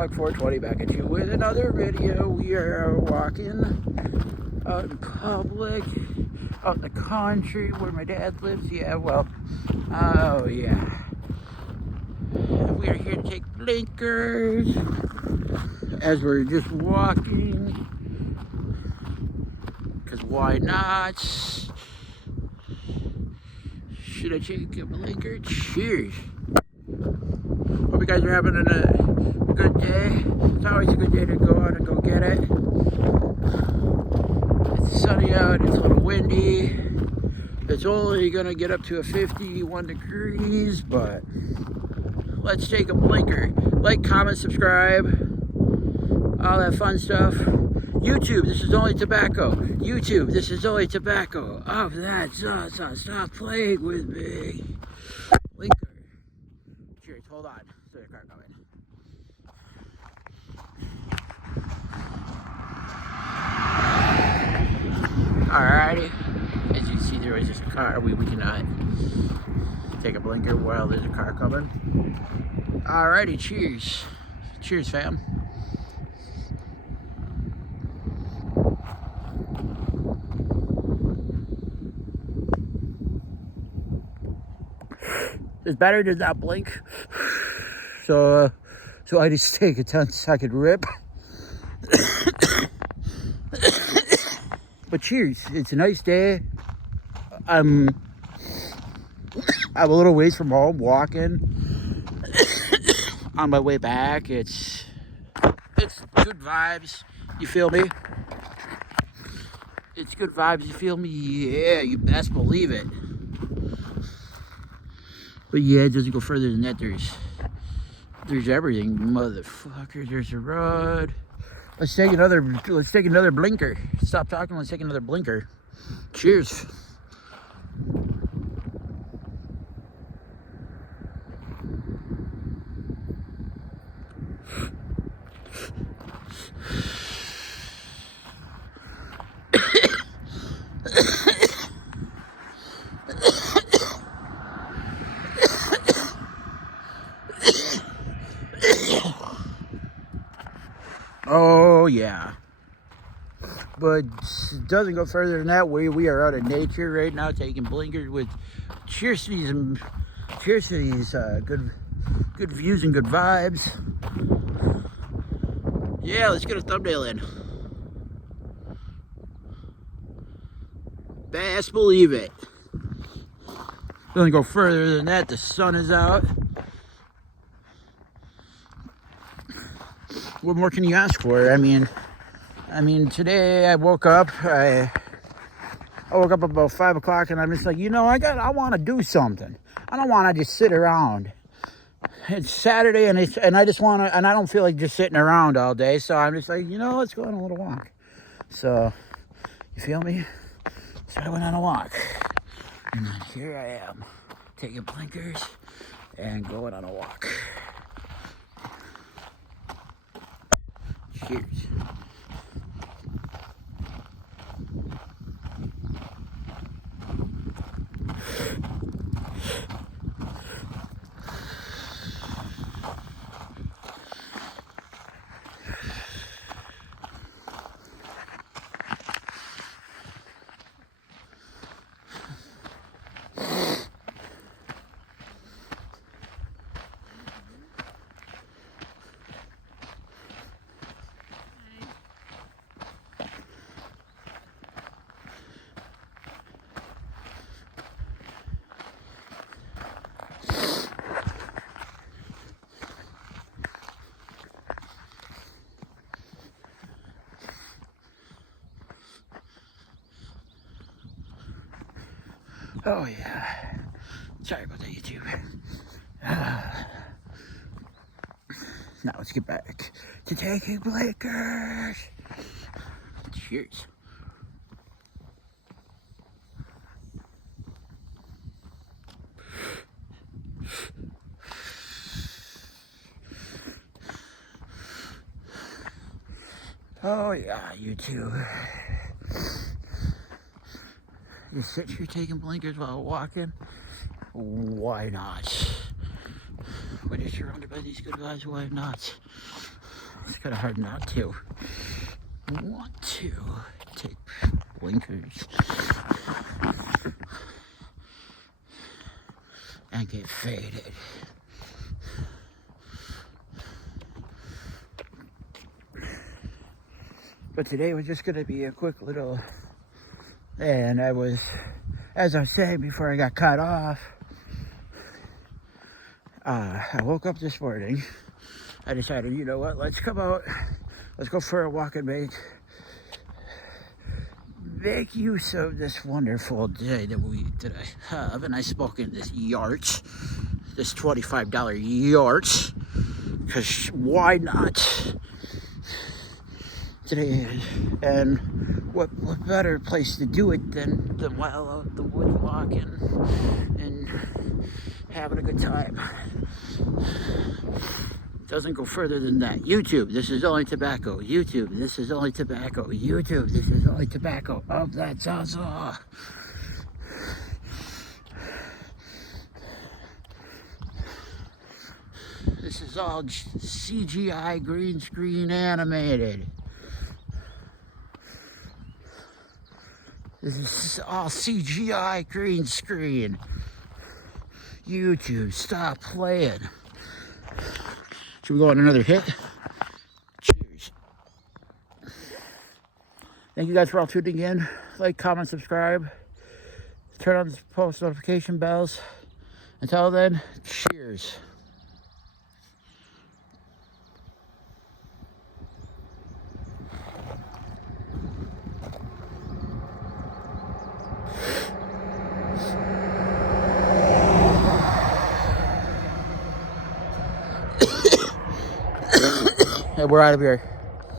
Dog 420 back at you with another video. We are walking out in public, out in the country where my dad lives. Yeah, well, oh yeah. We are here to take blinkers as we're just walking, because why not? Should I take a blinker? Cheers. Hope you guys are having a good day. It's always a good day to go out and go get it. It's sunny out, it's a little windy. It's only gonna get up to 51 degrees, but let's take a blinker. Like, comment, subscribe, all that fun stuff. YouTube, this is only tobacco. YouTube, this is only tobacco. Of that sauce, stop playing with me. Blinker. Cheers, hold on. There's a car coming. Alrighty. As you see, there is this car. We cannot take a blinker while there's a car coming. Alrighty, cheers. Cheers, fam. It's better to not blink. So I just take a 10-second rip. But cheers, it's a nice day. I'm a little ways from home, walking. On my way back, it's good vibes. You feel me? It's good vibes. You feel me? Yeah, you best believe it. But yeah, it doesn't go further than that. There's everything, motherfucker. There's a road. Let's take another blinker. Stop talking, let's take another blinker. Cheers. Oh yeah, but it doesn't go further than that. We are out in nature right now, taking blinkers with cheers to these good views and good vibes. Yeah, let's get a thumbnail in. Best believe it. Doesn't go further than that. The sun is out. What more can you ask for? I mean, today I woke up. I woke up about 5 o'clock, and I'm just like, I want to do something. I don't want to just sit around. It's Saturday, and I just want to, and I don't feel like just sitting around all day. So I'm just like, let's go on a little walk. So, you feel me? So I went on a walk, and then here I am, taking blinkers and going on a walk. Cheers. Oh yeah. Sorry about that, YouTube. Now let's get back to taking blinkers. Cheers. Oh yeah, YouTube. You sit here taking blinkers while walking? Why not? When you're surrounded by these good vibes, why not? It's kind of hard not to want to take blinkers and get faded. But today was just gonna be a quick little, and as I was saying before I got cut off, I woke up this morning. I decided, you know what, let's come out, let's go for a walk and make use of this wonderful day that I have. And I spoke in this yurt, this $25 yurt, because why not today? And what better place to do it than while out the woods walking and having a good time. Doesn't go further than that. YouTube, this is only tobacco. YouTube, this is only tobacco. YouTube, this is only tobacco. Oh, that's awesome. This is all CGI green screen animated. This is all CGI green screen. YouTube, stop playing. Should we go on another hit? Cheers. Thank you guys for all tuning in. Like, comment, subscribe. Turn on the post notification bells. Until then, cheers. We're out of here.